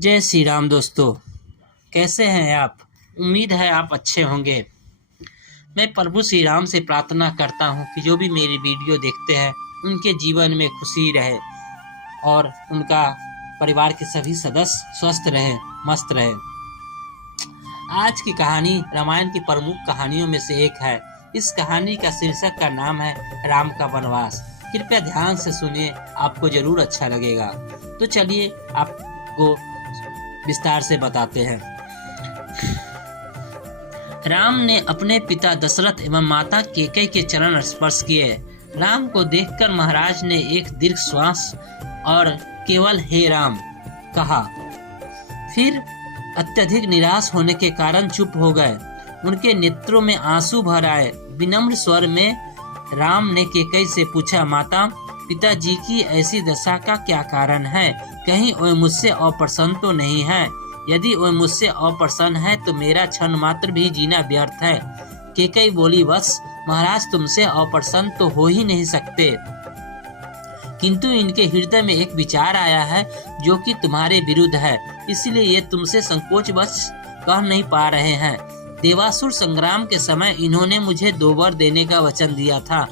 जय श्री राम दोस्तों, कैसे हैं आप। उम्मीद है आप अच्छे होंगे। मैं प्रभु श्री राम से प्रार्थना करता हूं कि जो भी मेरी वीडियो देखते हैं उनके जीवन में खुशी रहे और उनका परिवार के सभी सदस्य स्वस्थ रहें, मस्त रहें। आज की कहानी रामायण की प्रमुख कहानियों में से एक है। इस कहानी का शीर्षक का नाम है राम का वनवास। कृपया ध्यान से सुनिए, आपको जरूर अच्छा लगेगा। तो चलिए आपको विस्तार से बताते हैं। राम ने अपने पिता दशरथ एवं माता कैकेयी के चरण स्पर्श किए। राम को देखकर महाराज ने एक दीर्घ श्वास और केवल हे राम कहा। फिर अत्यधिक निराश होने के कारण चुप हो गए। उनके नेत्रों में आंसू भर आए। विनम्र स्वर में राम ने कैकेयी से पूछा, माता, पिताजी की ऐसी दशा का क्या कारण है? कहीं वे मुझसे अप्रसन्न तो नहीं है? यदि वे मुझसे अप्रसन्न है तो मेरा क्षण मात्र भी जीना व्यर्थ है। कैकेयी बोली, बस महाराज तुमसे अप्रसन्न तो हो ही नहीं सकते, किंतु इनके हृदय में एक विचार आया है जो कि तुम्हारे विरुद्ध है, इसलिए ये तुमसे संकोचवश कह नहीं पा रहे हैं। देवासुर संग्राम के समय इन्होंने मुझे 2 वर देने का वचन दिया था।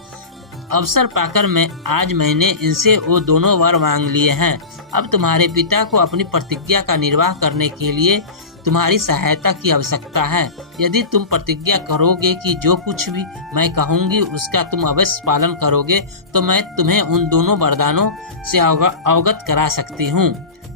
अवसर पाकर मैंने इनसे वो दोनों वर मांग लिए हैं। अब तुम्हारे पिता को अपनी प्रतिज्ञा का निर्वाह करने के लिए तुम्हारी सहायता की आवश्यकता है। यदि तुम प्रतिज्ञा करोगे कि जो कुछ भी मैं कहूँगी उसका तुम अवश्य पालन करोगे तो मैं तुम्हें उन दोनों वरदानों से अवगत करा सकती हूँ।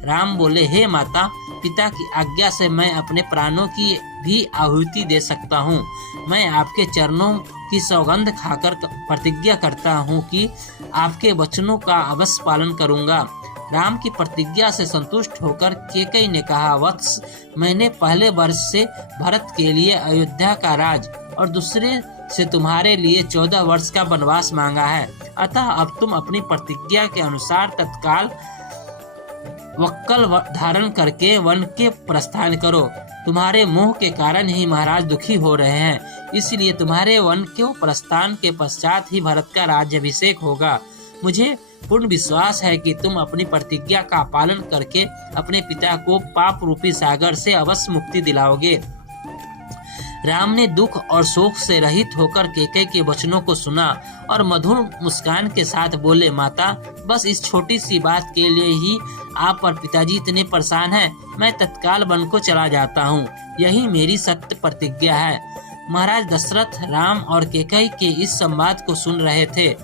राम बोले, हे माता, पिता की आज्ञा से मैं अपने प्राणों की भी आहुति दे सकता हूँ। मैं आपके चरणों की सौगंध खाकर प्रतिज्ञा करता हूँ कि आपके वचनों का अवश्य पालन करूँगा। राम की प्रतिज्ञा से संतुष्ट होकर कैकेयी ने कहा, वत्स, मैंने पहले वर्ष से भरत के लिए अयोध्या का राज और दूसरे से तुम्हारे लिए 14 वर्ष का वनवास मांगा है। अतः अब तुम अपनी प्रतिज्ञा के अनुसार तत्काल वक्कल धारण करके वन के प्रस्थान करो। तुम्हारे मोह के कारण ही महाराज दुखी हो रहे हैं, इसलिए तुम्हारे वन के प्रस्थान के पश्चात ही भरत का राज्याभिषेक होगा। मुझे पूर्ण विश्वास है कि तुम अपनी प्रतिज्ञा का पालन करके अपने पिता को पाप रूपी सागर से अवश्य मुक्ति दिलाओगे। राम ने दुख और शोक से रहित होकर कैकेयी के वचनों को सुना और मधुर मुस्कान के साथ बोले, माता, बस इस छोटी सी बात के लिए ही आप और पिताजी इतने परेशान हैं। मैं तत्काल वन को चला जाता हूँ, यही मेरी सत्य प्रतिज्ञा है। महाराज दशरथ राम और कैकेयी के इस संवाद को सुन रहे थे।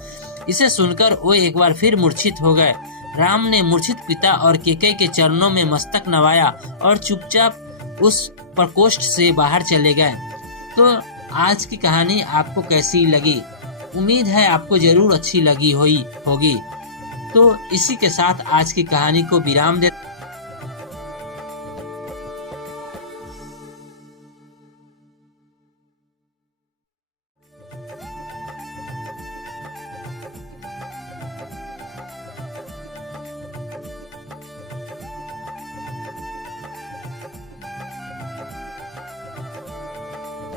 इसे सुनकर वो एक बार फिर मूर्छित हो गए। राम ने मूर्छित पिता और कैकेयी के चरणों में मस्तक नवाया और चुपचाप उस प्रकोष्ठ से बाहर चले गए। तो आज की कहानी आपको कैसी लगी? उम्मीद है आपको जरूर अच्छी लगी होगी। तो इसी के साथ आज की कहानी को विराम दे